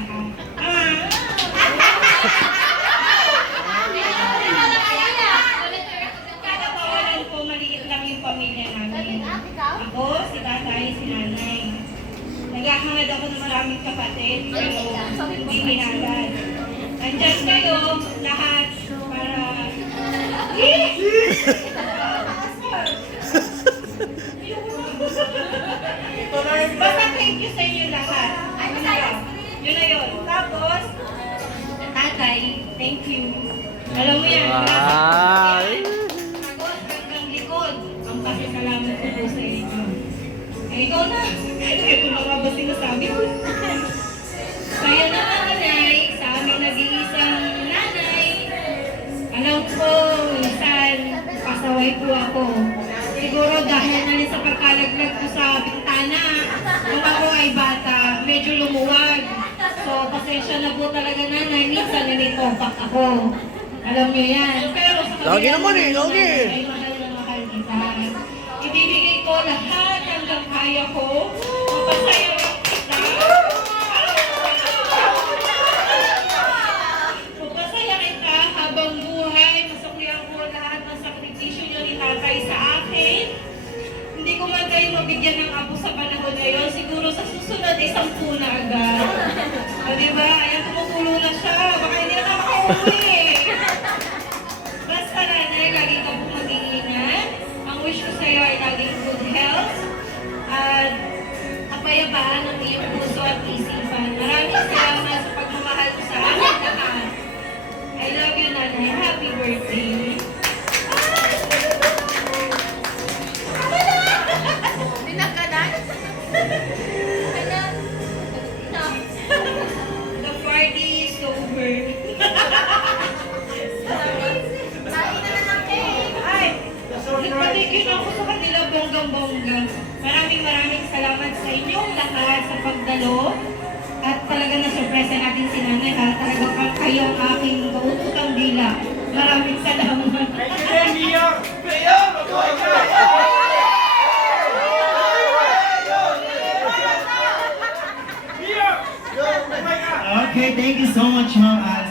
lahat. Katawanan po, maliit lang yung pamilya namin. Ako, si tatay, si nanay. Naghahangad ako ng maraming kapatid, pero hindi hinagad. Nandyan kayo, lahat, para... Basta thank you sa inyo lahat. Yun na yun. Tapos, tatay, thank you. Alam mo yan, Pagod hanggang likod. Ang pasasalamat ko po sa inyo. Ikaw na. Ito na nga ba sinasabi ko? Kaya naman, nanay, sa aming nag-iisang nanay, alam ko, minsan, pasaway po ako. Siguro dahil na rin sa pagkalaglag ko sa bintana, nung ako ay bata, medyo lumuwag. So, pasensya na po talaga nanay, minsan nanikompak ako. Alam niyo yan. Pero sa Lagi naman eh, lagi. Ay mahal na mahal kita. Ibibigay ko lahat hanggang kaya ko. Mapasaya kita. Mapasaya kita habang buhay. Masuklihan ko lahat ng sakripisyo niyo ni tatay sa akin. Hindi ko man kayo mabigyan ng apo sa panahon ngayon. Siguro sa susunod isang puna agad. O diba? Ayan, tumutulo na siya. Baka hindi na makauwi. Basta nanay, lagi ka po mag-iingat. Ang wish ko sa'yo ay laging good health at kapayapaan ng iyong puso at isipan. Maraming salamat sa pagmamahal mo sa akin lahat. I love you, nanay. Happy birthday. The party is over. Nagpatigil ako sa kanila bonggang-bongga. Maraming salamat sa inyong lahat sa pagdalo. At talaga na-surpresa natin si nanay ha. Talaga kayo ang aking kaututang dila. Maraming salamat. Okay, thank you so much, Ma'am Alice.